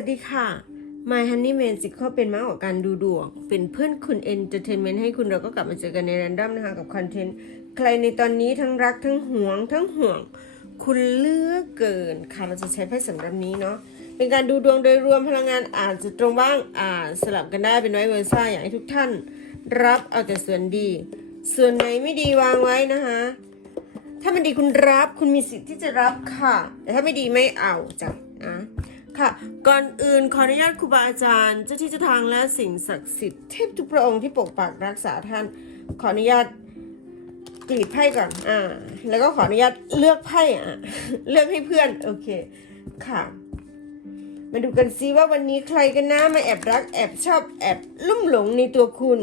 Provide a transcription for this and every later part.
วัสดีค่ะ My Honey Magical เป็นมากกว่าการดูดวง เป็นเพื่อนคุณ Entertainment ให้คุณเราก็กลับมาเจอกันใน Random นะคะกับคอนเทนต์ ใครในตอนนี้ทั้งรักทั้งหวง ทั้งห่วง คุณเลือกเกินค่ะเราจะใช้ไพ่สำหรับนี้เนาะเป็นการดูดวงโดยรวมพลังงานอาจจะตรงบ้างอาจสลับกันได้เป็นไว้เวอร์ซ่าอยากให้ทุกท่าน รับเอาแต่ส่วนดี ส่วนไหนไม่ดีวางไว้นะคะ ถ้ามันดีคุณรับคุณมีสิทธิ์ที่จะรับค่ะ แต่ถ้าไม่ดีไม่เอาจ้ะนะ ค่ะ ก่อนอื่นขออนุญาตครูบาอาจารย์เจ้าที่เจ้าทางและสิ่งศักดิ์สิทธิ์เทพทุกพระองค์ที่ปกปักรักษาท่าน ขออนุญาตกรีดไพ่ก่อน อ่า แล้วก็ขออนุญาตเลือกไพ่อะ เลือกให้เพื่อน โอเค ค่ะ มาดูกันซิว่าวันนี้ใครกันนะมาแอบรักแอบชอบแอบลุ่มหลงในตัวคุณ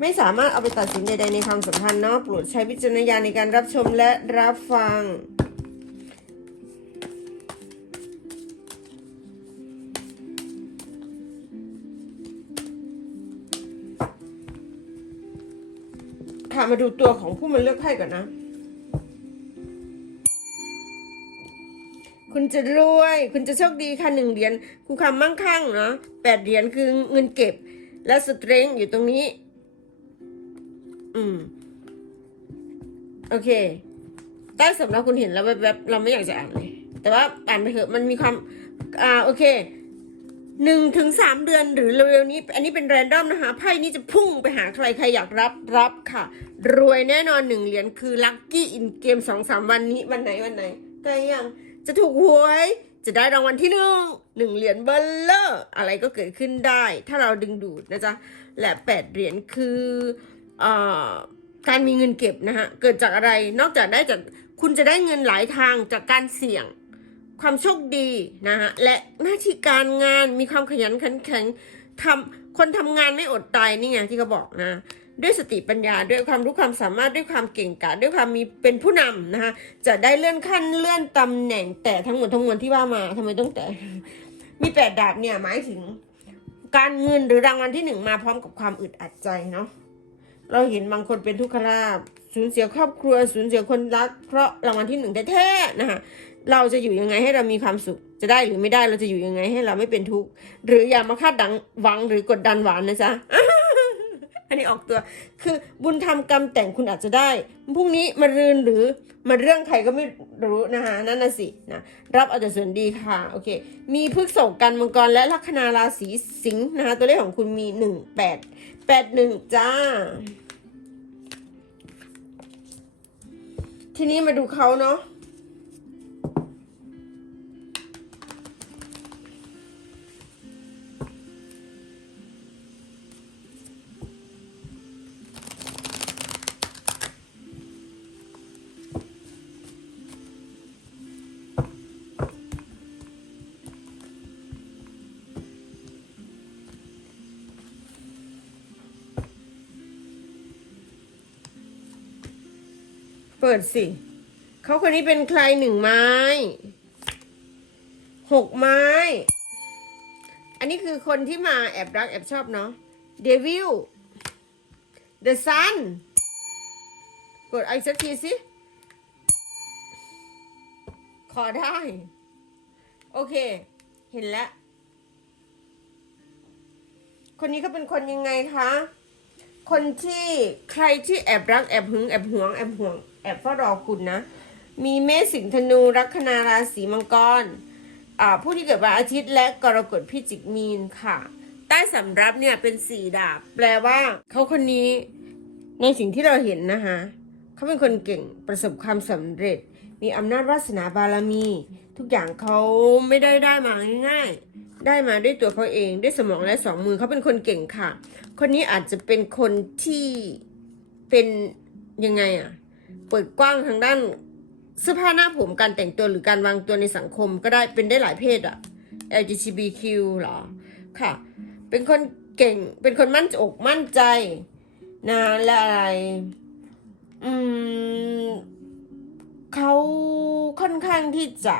ไม่สามารถเอาไปตัดสินใดๆในความสัมพันธ์เนาะ โปรดใช้วิจารณญาณในการรับชมและรับฟัง มาดูตัวของผู้มาเลือกไพ่ก่อนนะ คุณจะรวย คุณจะโชคดีค่ะหนึ่งเหรียญคุณความมั่งคั่งเนาะแปดเหรียญคือเงินเก็บ และสเตรงอยู่ตรงนี้ อืม โอเค ใต้สำรับคุณเห็นแล้วแวบๆเราไม่อยากจะอ่านเลย แต่ว่าอ่านไปเถอะมันมีความ อ่า โอเค หนึ่งถึงสามเดือนหรือเร็วๆนี้ อันนี้เป็นแรนดอมนะคะไพ่นี้จะพุ่งไปหาใครใครอยากรับรับค่ะ รวยแน่นอนหนึ่งเหรียญคือลัคกี้อินเกมสองสามวันนี้วันไหนวันไหนใกล้ยังจะถูกหวย จะได้รางวัลที่หนึ่งหนึ่งเหรียญเบลเลอร์อะไรก็เกิดขึ้นได้ ถ้าเราดึงดูดนะจ๊ะและแปดเหรียญคือเอ่อการมีเงินเก็บนะฮะเกิดจากอะไรนอกจากได้จากคุณจะได้เงินหลายทางจากการเสี่ยง ความโชคดีนะฮะและหน้าที่การงานมีความขยันขันแข็งทำคนทำงานไม่อดตายนี่ไงที่เขาบอกนะด้วยสติปัญญาด้วยความรู้ความสามารถด้วยความเก่งกาจด้วยความมีเป็นผู้นำนะคะจะได้เลื่อนขั้นเลื่อนตำแหน่งแต่ทั้งหมดทั้งมวลที่ว่ามาทำไมต้องแต่ มีแปดดาบเนี่ยหมายถึง การเงินหรือรางวัลที่หนึ่งมาพร้อมกับความอึดอัดใจเนาะเราเห็นบางคนเป็นทุกขลาภสูญเสียครอบครัวสูญเสียคนรักเพราะรางวัลที่หนึ่งแท้ๆนะคะ เราจะอยู่ยังไงให้เรามีความสุข จะได้หรือไม่ได้เราจะอยู่ยังไงให้เราไม่เป็นทุกข์หรืออย่ามาคาดดังหวังหรือกดดันหวานนะจ๊ะอันนี้ออกตัว คือบุญทำกรรมแต่งคุณอาจจะได้ พรุ่งนี้มารืนหรือมาเรื่องใครก็ไม่รู้นะคะนั่นน่ะสินะรับเอาแต่ส่วนดีค่ะโอเค มีพฤกษกกันมังกรและลัคนาราศีสิงห์นะคะตัวเลขของคุณมีหนึ่งแปดแปดหนึ่งจ้า ทีนี้มาดูเขาเนาะ ปิดสิ เขาคนนี้เป็นใครหนึ่งไม้ หกไม้ อันนี้คือคนที่มาแอบรักแอบชอบเนาะเดวิล The Sun กดไอีกสักทีสิ ขอได้ โอเค เห็นแล้ว คนนี้เขาเป็นคนยังไงคะ คนที่ใครที่แอบรักแอบหึงแอบหวงแอบห่วง อบเฝ้ารอคุณนะ มีเมษสิงห์ธนูลัคนาราศีมังกรอ่าผู้ที่เกิดวันอาทิตย์และกรกฎพิจิกมีนค่ะ ใต้สำรับเนี่ยเป็นสี่ดาบ แปลว่าเขาคนนี้ในสิ่งที่เราเห็นนะคะเขาเป็นคนเก่งประสบความสำเร็จ มีอำนาจวาสนาบารมี ทุกอย่างเขาไม่ได้ได้มาง่ายๆ ได้มาด้วยตัวเขาเองด้วยสมองและสองมือเขาเป็นคนเก่งค่ะ คนนี้อาจจะเป็นคนที่เป็นยังไงอะ เปิดกว้างทางด้านเสื้อผ้าหน้าผมการแต่งตัวหรือการวางตัวในสังคมก็ได้เป็นได้หลายเพศอะ LGBTQ เหรอ ค่ะ เป็นคนเก่ง เป็นคนมั่นอกมั่นใจนะและอะไร อืมเขาค่อนข้างที่จะ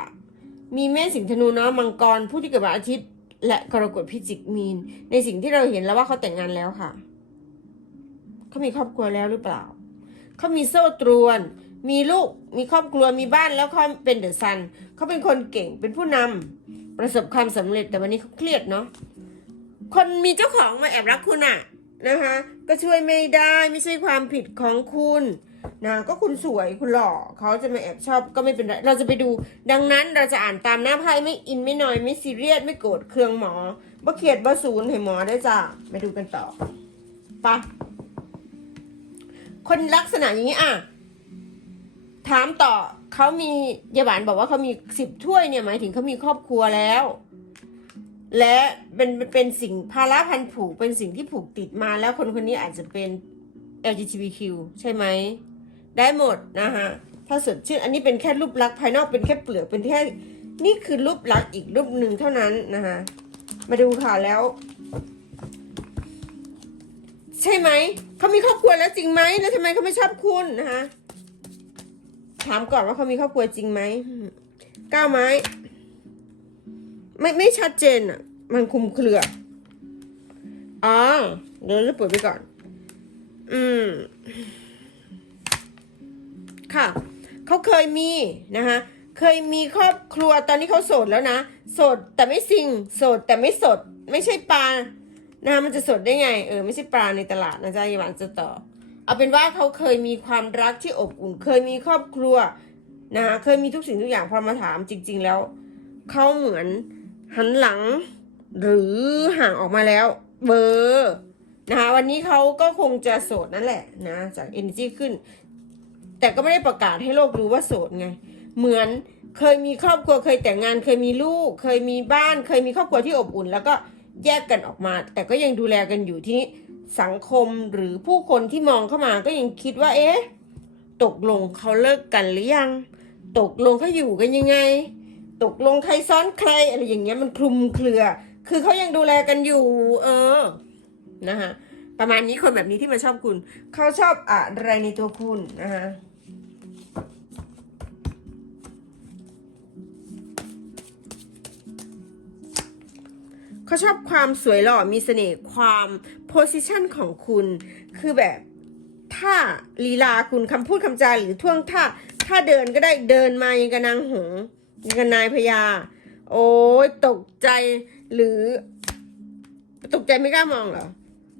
มีเมษสิงห์ธนูเนาะมังกรผู้ที่เกิดวันอาทิตย์ และกรกฎพิจิกมีน ในสิ่งที่เราเห็นแล้วว่าเขาแต่งงานแล้วค่ะ เขามีครอบครัวแล้วหรือเปล่า เขามีโซ่ตรวน มีลูก มีครอบครัว มีบ้านแล้วเขาเป็นเดอะซันเขาเป็นคนเก่ง เป็นผู้นำประสบความสำเร็จ แต่วันนี้เขาเครียดเนาะ คนมีเจ้าของมาแอบรักคุณอะนะคะ ก็ช่วยไม่ได้ ไม่ใช่ความผิดของคุณนะก็คุณสวยคุณหล่อเขาจะมาแอบชอบก็ไม่เป็นไรเราจะไปดู ดังนั้นเราจะอ่านตามหน้าไพ่ไม่อินไม่น้อยไม่ซีเรียสไม่โกรธเคืองหมอบ่เขียดบ่ศูนย์ให้หมอได้จ้ะไปดูกันต่อไปะ คนลักษณะอย่างนี้อะ ถามต่อเขามียายหวานบอกว่าเขามีสิบถ้วยเนี่ยหมายถึงเขามีครอบครัวแล้ว และเป็นเป็นสิ่งภาระพันผูกเป็นสิ่งที่ผูกติดมาแล้วคนคนนี้อาจจะเป็น LGBTQ ใช่ไหม ได้หมดนะคะถ้าสดชื่นอันนี้เป็นแค่รูปลักษณ์ภายนอกเป็นแค่เปลือกเป็นแค่นี่คือรูปลักษณ์อีกรูปหนึ่งเท่านั้นนะคะมาดูค่ะแล้ว ใช่ไหม เขามีครอบครัวแล้วจริงไหม แล้วทำไมเขาไม่ชอบคุณนะคะ ถามก่อนว่าเขามีครอบครัวจริงไหมก้าวไม้ ไม่ไม่ชัดเจนอะ มันคลุมเครือ อ๋อ เดี๋ยวเราเปิดไปก่อน อืม ค่ะเขาเคยมีนะคะเคยมีครอบครัวตอนนี้เขาโสดแล้วนะ โสดแต่ไม่ซิง โสดแต่ไม่สด ไม่ใช่ปลา นะคะมันจะสดได้ไง เออไม่ใช่ปลาในตลาดนะจ๊ะยายหวานจะต่อ เอาเป็นว่าเขาเคยมีความรักที่อบอุ่น เคยมีครอบครัวนะคะเคยมีทุกสิ่งทุกอย่างพอมาถามจริง ๆ แล้วเขาเหมือนหันหลังหรือห่างออกมาแล้ว เบอร์นะคะวันนี้เขาก็คงจะโสดนั่นแหละนะจาก energy ขึ้น แต่ก็ไม่ได้ประกาศให้โลกรู้ว่าโสดไง เหมือนเคยมีครอบครัวเคยแต่งงาน เคยมีลูก เคยมีบ้าน เคยมีครอบครัวที่อบอุ่น แล้วก็ แยกกันออกมา แต่ก็ยังดูแลกันอยู่ที่นี้สังคมหรือผู้คนที่มองเข้ามาก็ยังคิดว่า เอ๊ะ ตกลงเขาเลิกกันหรือยัง ตกลงเขาอยู่กันยังไง ตกลงใครซ้อนใครอะไรอย่างเงี้ยมันคลุมเครือ คือเขายังดูแลกันอยู่ เออนะคะประมาณนี้คนแบบนี้ที่มาชอบคุณ เขาชอบอะไรในตัวคุณนะคะ เขาชอบความสวยหล่อมีเสน่ห์ความโพสิชันของคุณ คือแบบถ้าลีลาคุณคำพูดคำจาหรือท่วงท่าถ้าเดินก็ได้เดินมายังกับนางหงยังกับนายพญาโอ้ยตกใจหรือ ตกใจไม่กล้ามองเหรอ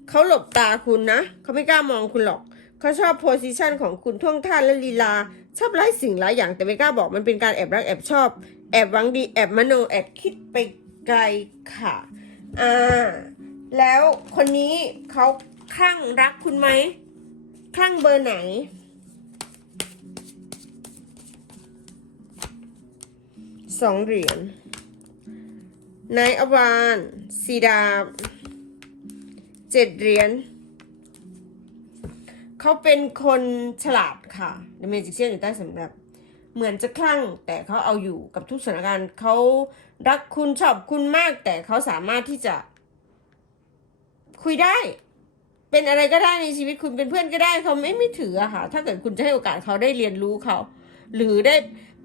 เขาหลบตาคุณนะเขาไม่กล้ามองคุณหรอกเขาชอบโพสิชันของคุณท่วงท่าและลีลา ชอบหลายสิ่งหลายอย่างแต่ไม่กล้าบอกมันเป็นการแอบรักแอบชอบ แอบหวังดีแอบมโนแอบคิดไป ไกลค่ะอ่าแล้วคนนี้เขาคลั่งรักคุณไหมคลั่งเบอร์ไหน สองเหรียญนายอวานสีดาบเจ็ดเหรียญเขาเป็นคนฉลาดค่ะในเมจิกเชียนอยู่ใต้สำรับ เหมือนจะคลั่งแต่เขาเอาอยู่กับทุกสถานการณ์เขารักคุณชอบคุณมาก แต่เขาสามารถที่จะ คุยได้ เป็นอะไรก็ได้ในชีวิตคุณเป็นเพื่อนก็ได้เขาไม่ไม่ถืออะค่ะ ถ้าเกิดคุณจะให้โอกาสเขาได้เรียนรู้เขา หรือได้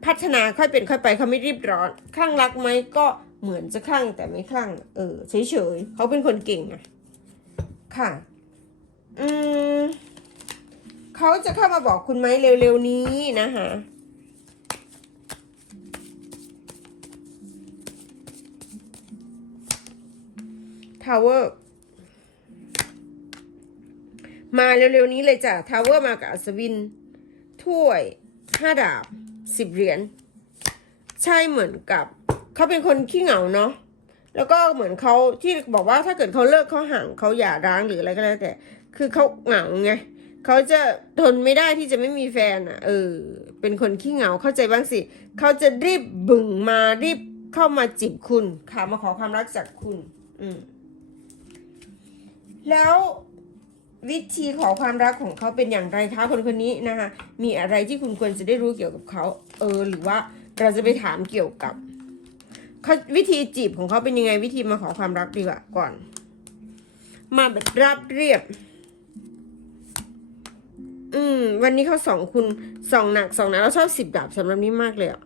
พัฒนาค่อยเป็นค่อยไปเขาไม่รีบร้อนคลั่งรักไหมก็เหมือนจะคลั่งแต่ไม่คลั่งเออเฉยเฉยๆเขาเป็นคนเก่งอะค่ะ อืมเขาจะเข้ามาบอกคุณไหมเร็วๆนี้นะคะ ทาวเวอร์มาเร็วๆนี้เลยจ้ะทาวเวอร์มากับอัศวิน ถ้วยห้าดาบสิบเหรียญ ใช่เหมือนกับ เขาเป็นคนขี้เหงาเนาะ แล้วก็เหมือนเขาที่บอกว่าถ้าเกิดเขาเลิกเขาห่างเขาหย่าร้างหรืออะไรก็แล้วแต่ คือเขาเหงาไงเขาจะทนไม่ได้ที่จะไม่มีแฟนอะ เออ เป็นคนขี้เหงาเข้าใจบ้างสิ เขาจะรีบบึ่งมารีบเข้ามาจีบคุณค่ะมาขอความรักจากคุณ อืม แล้ววิธีขอความรักของเขาเป็นอย่างไรคะคนคนนี้นะคะ มีอะไรที่คุณควรจะได้รู้เกี่ยวกับเขาเออ หรือว่าเราจะไปถามเกี่ยวกับเขาวิธีจีบของเขาเป็นยังไงวิธีมาขอความรักดีกว่าก่อน มาแบบราบเรียบ อืม วันนี้เขาสองคุณสองหนักสองหนักเราชอบสิบดาบสำหรับนี้มากเลยอะ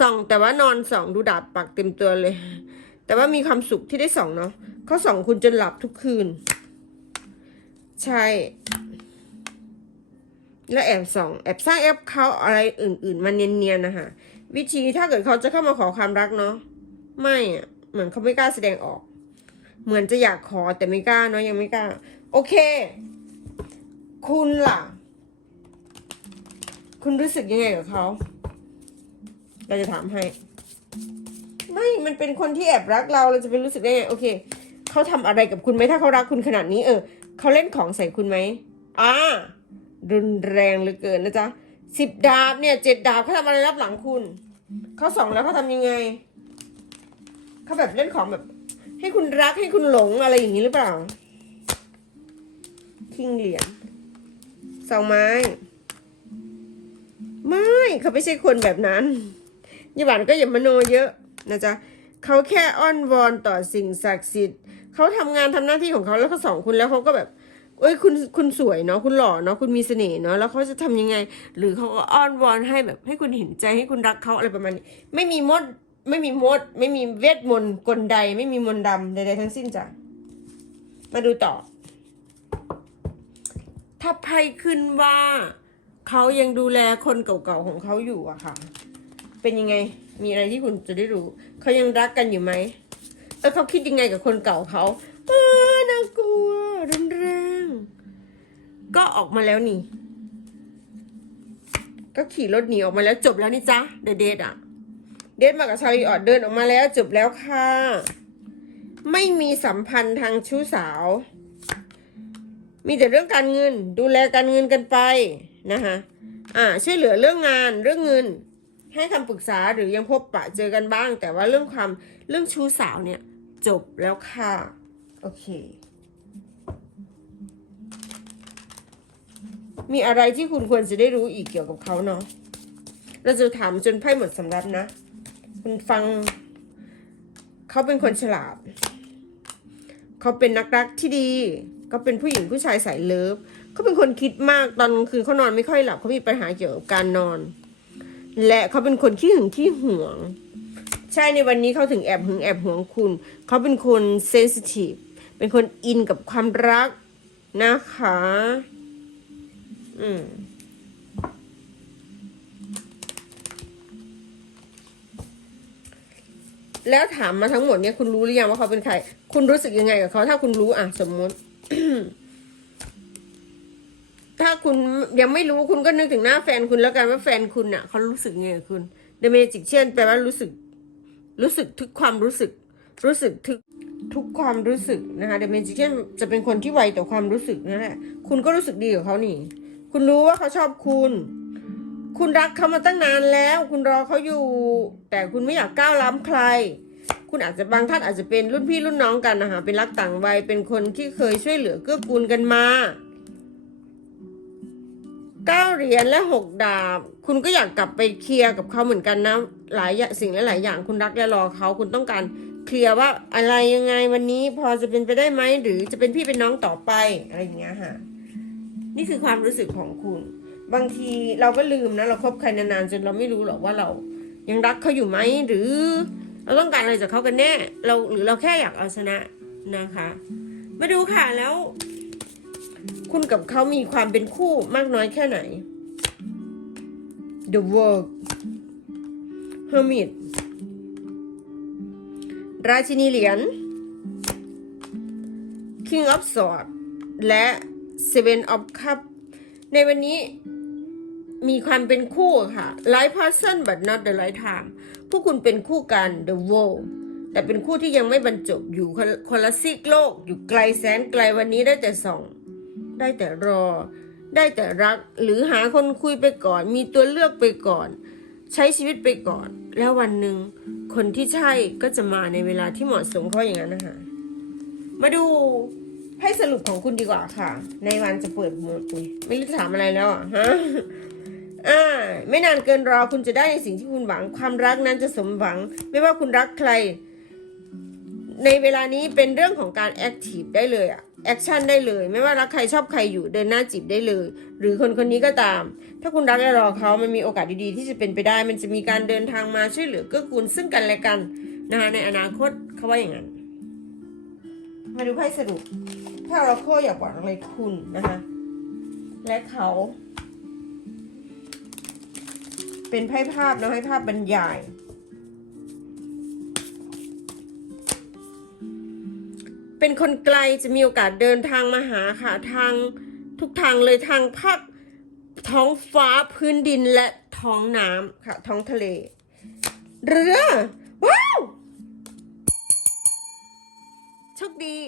สองแต่ว่านอนสองดูดาบปักเต็มตัวเลย แต่ว่ามีความสุขที่ได้สองเนาะ ขาส่องคุณจนหลับทุกคืน ใช่ แล้วแอบส่อง แอบสร้างแอปเขาอะไรอื่น ๆ มาเนียนๆนะคะวิธีถ้าเกิดเขาจะเข้ามาขอความรักเนาะไม่อะเหมือนเขาไม่กล้าแสดงออก เหมือนจะอยากขอแต่ไม่กล้าเนาะยังไม่กล้า โอเค คุณล่ะ คุณรู้สึกยังไงกับเขาเราจะถามให้ ไม่มันเป็นคนที่แอบรักเราเราจะไปรู้สึกได้ไง โอเค เขาทำอะไรกับคุณไหมถ้าเขารักคุณขนาดนี้ เออเขาเล่นของใส่คุณไหมอ่ารุนแรงเหลือเกินนะจ๊ะสิบดาบเนี่ยเจ็ดดาบเขาทำอะไรรับหลังคุณเขาส่องแล้วเขาทำยังไงเขาแบบเล่นของแบบ ให้คุณรักให้คุณหลงอะไรอย่างนี้หรือเปล่าคิงเหรียญสองไม้ ไม่เขาไม่ใช่คนแบบนั้นยี่หวานก็อย่ามโนเยอะนะจ๊ะเขาแค่อ้อนวอนต่อสิ่งศักดิ์สิทธิ์ เขาทำงานทำหน้าที่ของเขาแล้วเขาสองคุณแล้วเขาก็แบบ เอ้ยคุณคุณสวยเนาะคุณหล่อเนาะคุณมีเสน่ห์เนาะแล้วเขาจะทำยังไง หรือเขาก็อ้อนวอนให้แบบ ให้คุณเห็นใจให้คุณรักเขาอะไรประมาณนี้ ไม่มีมดไม่มีมด ไม่มีเวทมนต์กลใด ไม่มีมนต์ดำใดๆทั้งสิ้นจ้ะมาดูต่อ ถ้าไพ่ขึ้นว่าเขายังดูแลคนเก่าๆของเขาอยู่อะค่ะ เป็นยังไง มีอะไรที่คุณจะได้รู้ เขายังรักกันอยู่ไหม เออเขาคิดยังไงกับคนเก่าเขาเออน่ากลัวรุนแรงก็ออกมาแล้วนี่ ก็ขี่รถหนีออกมาแล้วจบแล้วนี่จ๊ะเดเดทอะเดทมากับชาวอีออดเดินออกมาแล้วจบแล้วค่ะ ไม่มีสัมพันธ์ทางชู้สาว มีแต่เรื่องการเงิน ดูแลการเงินกันไปนะคะอ่าช่วยเหลือเรื่องงานเรื่องเงิน ให้คำปรึกษาหรือยังพบปะเจอกันบ้าง แต่ว่าเรื่องความเรื่องชู้สาวเนี่ย จบแล้วค่ะ โอเค มีอะไรที่คุณควรจะได้รู้อีกเกี่ยวกับเขาเนาะเราจะถามจนไพ่หมดสำรับนะ คุณฟัง เขาเป็นคนฉลาด เขาเป็นนักรักที่ดี ก็เป็นผู้หญิงผู้ชายสายเลิฟเขาเป็นคนคิดมากตอนกลางคืนเขานอนไม่ค่อยหลับเขามีปัญหาเกี่ยวกับการนอน และเขาเป็นคนขี้หึงขี้หวง ใช่ในวันนี้เขาถึงแอบหึงแอบหวงคุณ เขาเป็นคนเซนซิทีฟเป็นคนอินกับความรักนะคะ อืมแล้วถามมาทั้งหมดเนี่ยคุณรู้หรือยังว่าเขาเป็นใคร คุณรู้สึกยังไงกับเขาถ้าคุณรู้อะสมมติ ถ้าคุณยังไม่รู้คุณก็นึกถึงหน้าแฟนคุณแล้วกันว่าแฟนคุณน่ะเขารู้สึกยังไงกับคุณ The Magic เช่นแปลว่ารู้สึก รู้สึกทุกความรู้สึก รู้สึกทุกทุกความรู้สึกนะคะ The Magic เช่นจะเป็นคนที่ไวต่อความรู้สึกนั่นแหละคุณก็รู้สึกดีกับเขานี่ คุณรู้ว่าเขาชอบคุณ คุณรักเขามาตั้งนานแล้ว คุณรอเขาอยู่ แต่คุณไม่อยากก้าวล้ำใคร คุณอาจจะบางท่านอาจจะเป็นรุ่นพี่รุ่นน้องกันนะคะเป็นรักต่างวัยเป็นคนที่เคยช่วยเหลือเกื้อกูลกันมา เก้าเหรียญและหกดาบ คุณก็อยากกลับไปเคลียร์กับเขาเหมือนกันนะ หลายอย่งสิ่งหลายอย่างคุณรักและรอเขาคุณต้องการเคลียร์ว่าอะไรยังไงวันนี้พอจะเป็นไปได้ไหมหรือจะเป็นพี่เป็นน้องต่อไปอะไรอย่างเงี้ยค่ะ นี่คือความรู้สึกของคุณ บางทีเราก็ลืมนะเราคบใครนานๆจนเราไม่รู้หรอกว่าเรายังรักเขาอยู่ไหมหรือ เราต้องการอะไรจากเขากันแน่ เราหรือเราแค่อยากเอาชนะนะคะ มาดูค่ะแล้ว คุณกับเขามีความเป็นคู่มากน้อยแค่ไหน The World Hermit ราชินีเหรียญ King of Swords และ Seven of Cups ในวันนี้มีความเป็นคู่ค่ะ Right person but not the right time พวกคุณเป็นคู่กัน The World แต่เป็นคู่ที่ยังไม่บรรจบอยู่คนคนละซีกโลก อยู่ไกลแสนไกลวันนี้ได้แต่ส่อง ได้แต่รอ ได้แต่รัก หรือหาคนคุยไปก่อน มีตัวเลือกไปก่อน ใช้ชีวิตไปก่อน แล้ววันหนึ่งคนที่ใช่ก็จะมาในเวลาที่เหมาะสมเขาอย่างนั้นนะคะมาดูให้สรุปของคุณดีกว่าค่ะ ในวันจะเปิดหมดนี่ไม่รู้จะถามอะไรแล้วอะฮะอ่าไม่นานเกินรอคุณจะได้ในสิ่งที่คุณหวัง ความรักนั้นจะสมหวัง ไม่ว่าคุณรักใคร ในเวลานี้เป็นเรื่องของการแอคทีฟได้เลยอะ แอคชั่นได้เลย ไม่ว่ารักใครชอบใครอยู่เดินหน้าจีบได้เลย หรือคนคนนี้ก็ตาม ถ้าคุณรักและรอเขามันมีโอกาสดีๆ ที่จะเป็นไปได้ มันจะมีการเดินทางมาช่วยเหลือเกื้อกูลซึ่งกันและกันนะคะในอนาคตเขาว่าอย่างนั้น มาดูไพ่สรุป ถ้าเราโคอยากบอกอะไรคุณนะคะ และเขา เป็นไพ่ภาพนะให้ภาพบรรยาย เป็นคนไกลจะมีโอกาสเดินทางมาหาค่ะทางทุกทางเลยทางภาคท้องฟ้าพื้นดินและท้องน้ำค่ะ ท้องทะเล เรือ ว้าวโชคดี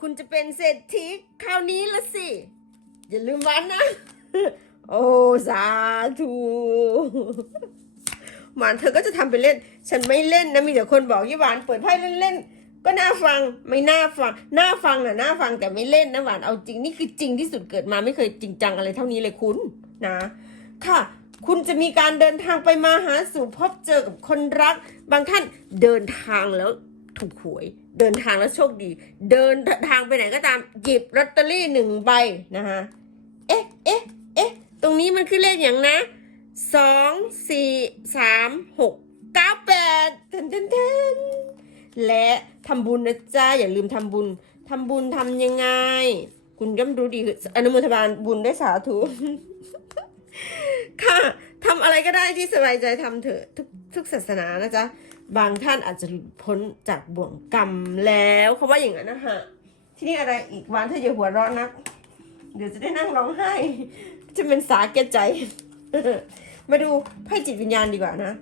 คุณจะเป็นเศรษฐีคราวนี้ละสิ อย่าลืมวันนะ โอ้สาธุหวานเธอก็จะทำไปเล่น ฉันไม่เล่นนะมีแต่คนบอกยี่หวานเปิดไพ่เล่นๆ ก็น่าฟังไม่น่าฟังน่าฟังนะน่าฟังแต่ไม่เล่นนะหวานเอาจริงนี่คือจริงที่สุดเกิดมาไม่เคยจริงจังอะไรเท่านี้เลยคุณนะ ค่ะ คุณจะมีการเดินทางไปมาหาสู่พบเจอกับคนรัก บางท่านเดินทางแล้วถูกหวย เดินทางแล้วโชคดี เดินทางไปไหนก็ตามหยิบลอตเตอรี่หนึ่งใบนะคะเอ๊ะเอ๊ะเอ๊ะตรงนี้มันคือเลขอย่างนะสองสี่สามหกเก้าแปดเทนเทนเทน และทำบุญนะจ๊ะอย่าลืมทำบุญทำบุญทำยังไง คุณย่อมรู้ดีอนุโมทนาบุญได้สาธุค่ะทำอะไรก็ได้ที่สบายใจทำเถอะทุกทุกศาสนานะจ๊ะบางท่านอาจจะหลุดพ้นจากบ่วงกรรมแล้วเขาว่าอย่างนั้นนะฮะที่นี่อะไรอีกวันถ้าอย่าหัวเร้อนนัก เดี๋ยวจะได้นั่งร้องไห้ จะเป็นสาแก่ใจ มาดูไพ่จิตวิญญาณดีกว่านะ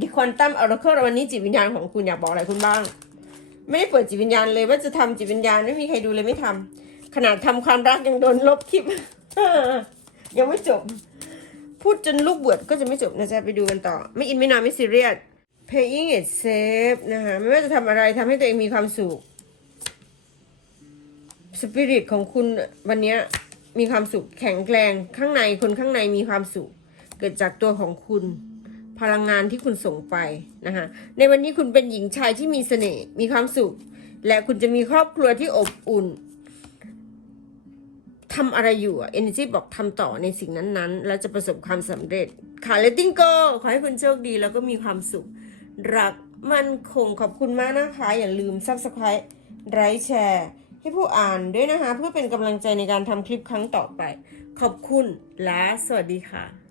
ดิควอนตัมออร์เคิลวันนี้จิตวิญญาณของคุณอยากบอกอะไรคุณบ้าง ไม่ได้เปิดจิตวิญญาณเลยว่าจะทำจิตวิญญาณไม่มีใครดูเลยไม่ทำขนาดทำความรักยังโดนลบคลิป ยังไม่จบ พูดจนลูกบวชก็จะไม่จบนะจ๊ะไปดูกันต่อ ไม่อินไม่นอนไม่ซีเรียส paying it safe นะคะไม่ว่าจะทำอะไรทำให้ตัวเองมีความสุขสปิริตของคุณวันนี้มีความสุขแข็งแกร่งข้างในคนข้างในมีความสุข เกิดจากตัวของคุณ พลังงานที่คุณส่งไปนะคะในวันนี้คุณเป็นหญิงชายที่มีเสน่ห์มีความสุข และคุณจะมีครอบครัวที่อบอุ่นทำอะไรอยู่อะ energy บอกทำต่อในสิ่งนั้นๆ แล้วจะประสบความสำเร็จค่ะ letting go ขอให้คุณโชคดีแล้วก็มีความสุข รักมันคงขอบคุณมากนะคะ อย่าลืม subscribe ไลค์แชร์ ให้ผู้อ่านด้วยนะคะ เพื่อเป็นกำลังใจในการทำคลิปครั้งต่อไป ขอบคุณและสวัสดีค่ะ